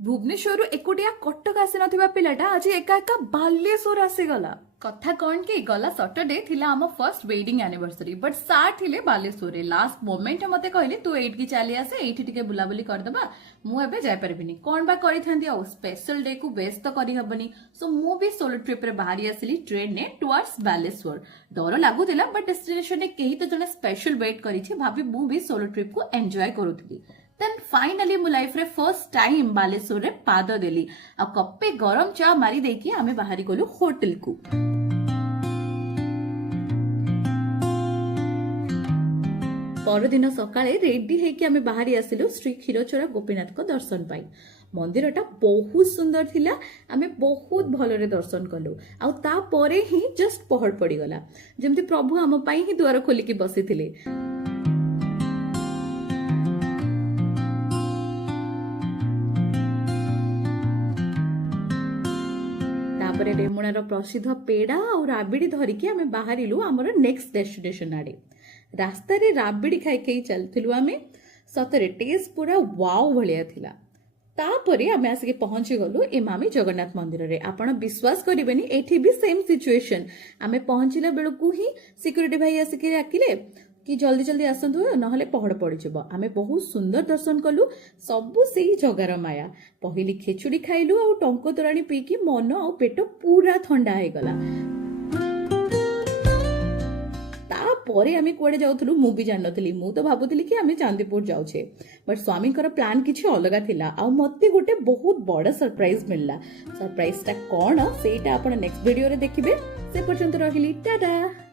भुवनेश्वर एकुटिया कटक आसी नथिबा पिलाटा आज एका एका बालेश्वर आसीगला कथा कौन कि गला सैटरडे थिला आम फर्स्ट वेडिंग एनिवर्सरी बट सार थिले बालेश्वर लास्ट मोमेंट मते कहले तू एट की चली आसे एठी टिके बुलाबुली करदबा मु एबे जाय परबिनी कोन बा करि थांदी आ स्पेशल डे को बेस्ट तो करि हबनी सो मु भी सोलो ट्रिप रे बाहरी आसिली ट्रेन ने टुवर्ड्स बालेश्वर डर लागुतिला बट डेस्टिनेशन ने केही तो जने स्पेशल वेट करिछि भाबी मु भी सोलो ट्रिप को एन्जॉय करूथली देन फाइनली मो लाइफ रे फर्स्ट टाइम बालेश्वर रे पाद देली आ कप्पे गरम चा मारी देकी आमे बाहरी गलु होटल को परदिन सकाळे रेडी हेकी आमे बाहरी आसिलु श्री क्षीरचोरा गोपीनाथ को दर्शन पाई मंदिरटा बहुत सुंदर थिला आमे बहुत भलरे दर्शन कलु आ ता परे ही जस्ट पहड़ पड़ी गला जेमति प्रभु आम पाई ही द्वार खोलिकी बसिथिले। रेमुणार प्रसिद्ध पेड़ा और राबिड़ी धरिकी आमे बाहरिलु आमर नेक्स्ट डेस्टिनेशन आड़े रास्ता रे राबिड़ी खाई खाई चलथिलु आमे सतरे टेस्ट पूरा वाव भलिया थिला तापरे आमे आसिके पहुंची गलु इमामी जगन्नाथ मंदिर रे आपण विश्वास करिबेनी एठी भी सेम सिचुएशन आमे पहुंचिला बेलकु ही सिक्युरिटी भाई आसिके राखिले कि जल्दी जल्दी आसतु नहले पहड़ पड़ीज आमे बहुत सुंदर दर्शन कलु सबु से जगार माया पहली खेचुड़ी खाइलु आ टंक तोराणी पीकी मन आ पेट पूरा ठंडा हो गला तापरे आमे कुआडे जाउथलु मु भी जान नथली मु तो भाबुतली कि आमे चांदीपुर जाउछे बट स्वामी कर प्लान किछि अलगा थिला आ मते गोटे बहुत बड़ा सरप्राइज मिलला सरप्राइज ता कोन सेटा आपण नेक्स्ट वीडियो रे देखिबे से पर्यंत रहिली टाटा।